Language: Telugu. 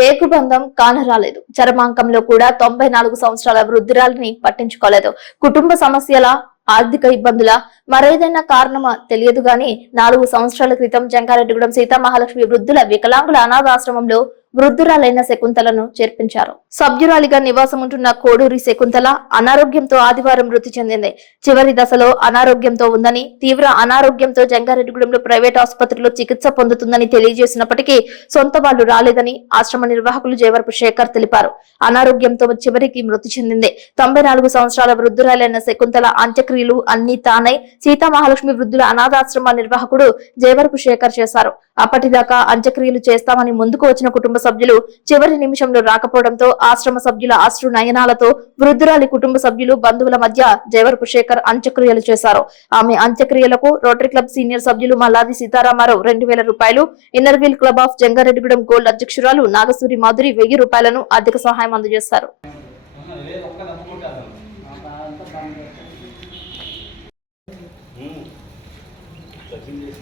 పేగుబంధం కానరాలేదు. చర్మాంకంలో కూడా తొంభై నాలుగు సంవత్సరాల వృద్ధురాలిని పట్టించుకోలేదు. కుటుంబ సమస్యల ఆర్థిక ఇబ్బందుల మరేదైనా కారణమా తెలియదు గాని నాలుగు సంవత్సరాల క్రితం జంగారెడ్డిగూడెం సీతామహాలక్ష్మి వృద్ధుల వికలాంగుల అనాథాశ్రమంలో వృద్ధురాలైన శకుంతలను చేర్పించారు. సభ్యురాలిగా నివాసం ఉంటున్న కోడూరి శకుంతల అనారోగ్యంతో ఆదివారం మృతి చెందింది. చివరి దశలో అనారోగ్యంతో ఉందని తీవ్ర అనారోగ్యంతో జంగారెడ్డిగూడెంలో ప్రైవేట్ ఆసుపత్రిలో చికిత్స పొందుతుందని తెలియజేసినప్పటికీ సొంత వాళ్ళు రాలేదని ఆశ్రమ నిర్వాహకులు జయవరపు శేఖర్ తెలిపారు. అనారోగ్యంతో చివరికి మృతి చెందింది. తొంభై నాలుగు సంవత్సరాల వృద్ధురాలైన శకుంతల అంత్యక్రియలు అన్ని తానై సీతామహాలక్ష్మి వృద్ధుల అనాథాశ్రమ నిర్వాహకుడు జయవరపు శేఖర్ చేశారు. అప్పటిదాకా అంత్యక్రియలు చేస్తామని ముందుకు వచ్చిన కుటుంబ సభ్యులు చివరి నిమిషంలో రాకపోవడంతో ఆశ్రమ సభ్యుల అశ్రు నయనాలతో వృద్ధురాలి కుటుంబ సభ్యులు బంధువుల మధ్య జయవరపు శేఖర్ అంత్యక్రియలు చేశారు. ఆమె అంత్యక్రియలకు రోటరీ క్లబ్ సీనియర్ సభ్యులు మల్లాది సీతారామారావు రెండు వేల రూపాయలు Inner Wheel club of Jangareddygudem gold అధ్యక్షురాలు నాగసూరి మాధురి వెయ్యి రూపాయలను ఆర్థిక సహాయం అందజేశారు. చెకింగ్ చేసి